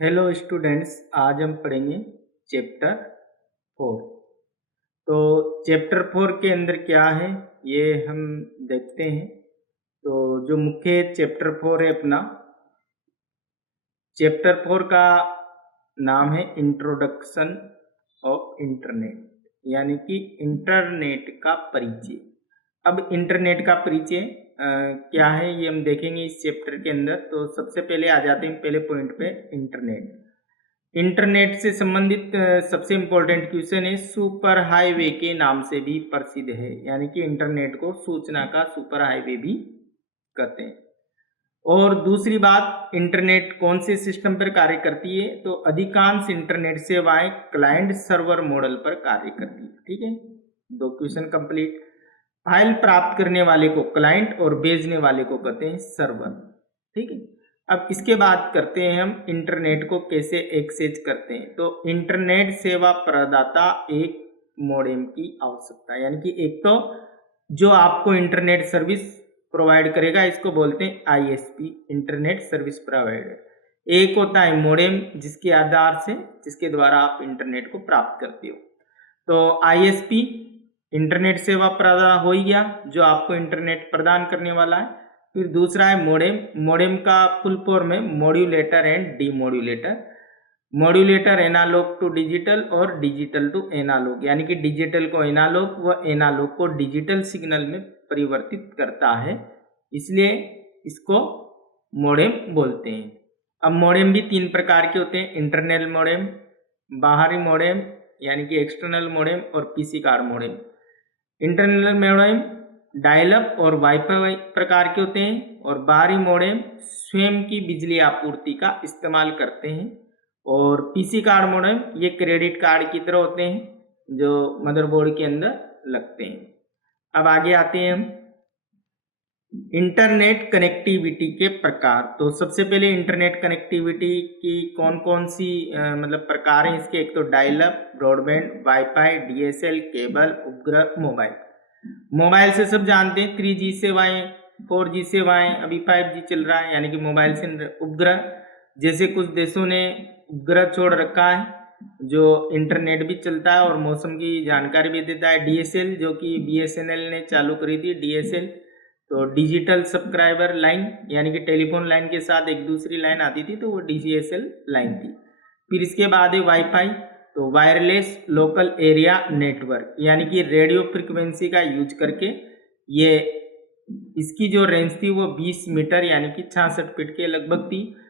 Hello students, आज हम पढ़ेंगे चैप्टर 4। तो चैप्टर 4 के अंदर क्या है ये हम देखते हैं। तो जो मुख्य चैप्टर 4 है अपना, चैप्टर 4 का नाम है इंट्रोडक्शन ऑफ इंटरनेट, यानी कि इंटरनेट का परिचय। अब इंटरनेट का परिचय क्या है ये हम देखेंगे इस चैप्टर के अंदर। तो सबसे पहले आ जाते हैं पहले पॉइंट पे। इंटरनेट से संबंधित सबसे इम्पोर्टेंट क्वेश्चन है, सुपर हाईवे के नाम से भी प्रसिद्ध है, यानी कि इंटरनेट को सूचना का सुपर हाईवे भी कहते हैं। और दूसरी बात, इंटरनेट कौन से सिस्टम पर कार्य करती है, तो अधिकांश इंटरनेट सेवाएं क्लाइंट सर्वर मॉडल पर कार्य करती है। ठीक है, दो क्वेश्चन कंप्लीट। फाइल प्राप्त करने वाले को क्लाइंट और भेजने वाले को कहते हैं सर्वर। ठीक है, अब इसके बाद करते हैं हम इंटरनेट को कैसे एक्सेस करते हैं। तो इंटरनेट सेवा प्रदाता एक मॉडेम की आवश्यकता है, यानी कि एक तो जो आपको इंटरनेट सर्विस प्रोवाइड करेगा इसको बोलते हैं आईएसपी, इंटरनेट सर्विस प्रोवाइडर। एक होता है मॉडेम, जिसके आधार से जिसके द्वारा आप इंटरनेट को प्राप्त करते हो। तो आईएसपी इंटरनेट सेवा प्रदाता हो ही गया, जो आपको इंटरनेट प्रदान करने वाला है। फिर दूसरा है मॉडेम। मॉडेम का फुल फॉर्म है modulator and demodulator. Modulator analog to digital और डिजिटल टू एनालॉग, यानी कि डिजिटल को एनालॉग व एनालॉग को डिजिटल सिग्नल में परिवर्तित करता है, इसलिए इसको मॉडेम बोलते हैं। अब मॉडेम भी तीन प्रकार के होते हैं, इंटरनल मॉडेम, बाहरी मॉडेम यानी कि एक्सटर्नल मॉडेम, और PC card modem. Internal modem dial up और वाईफाई प्रकार के होते हैं, और बाहरी मॉडेम स्वयं की बिजली आपूर्ति का इस्तेमाल करते हैं। और पीसी कार्ड मॉडेम ये क्रेडिट कार्ड की तरह होते हैं जो मदरबोर्ड के अंदर लगते हैं। अब आगे आते हैं हम इंटरनेट कनेक्टिविटी के प्रकार। तो सबसे पहले इंटरनेट कनेक्टिविटी की कौन कौन सी मतलब प्रकार हैं इसके। एक तो dial up, broadband, wifi, DSL, cable, उपग्रह, मोबाइल। मोबाइल से सब जानते हैं 3G सेवाएं, 4G सेवाएं, अभी 5G चल रहा है, यानी कि मोबाइल से। उपग्रह, जैसे कुछ देशों ने उपग्रह छोड़ रखा है जो इंटरनेट भी चलता है और मौसम की जानकारी भी देता है। डीएसएल, जो कि बीएसएनएल ने चालू करी थी डीएसएल, तो डिजिटल सब्सक्राइबर लाइन, यानी कि टेलीफोन लाइन के साथ एक दूसरी लाइन आती थी, तो वो डीजीएसएल लाइन थी। फिर इसके बाद है वाईफाई, तो वायरलेस लोकल एरिया नेटवर्क, यानी कि रेडियो फ्रिक्वेंसी का यूज करके ये, इसकी जो रेंज थी वो 20 मीटर यानी कि 66 फीट के लगभग थी।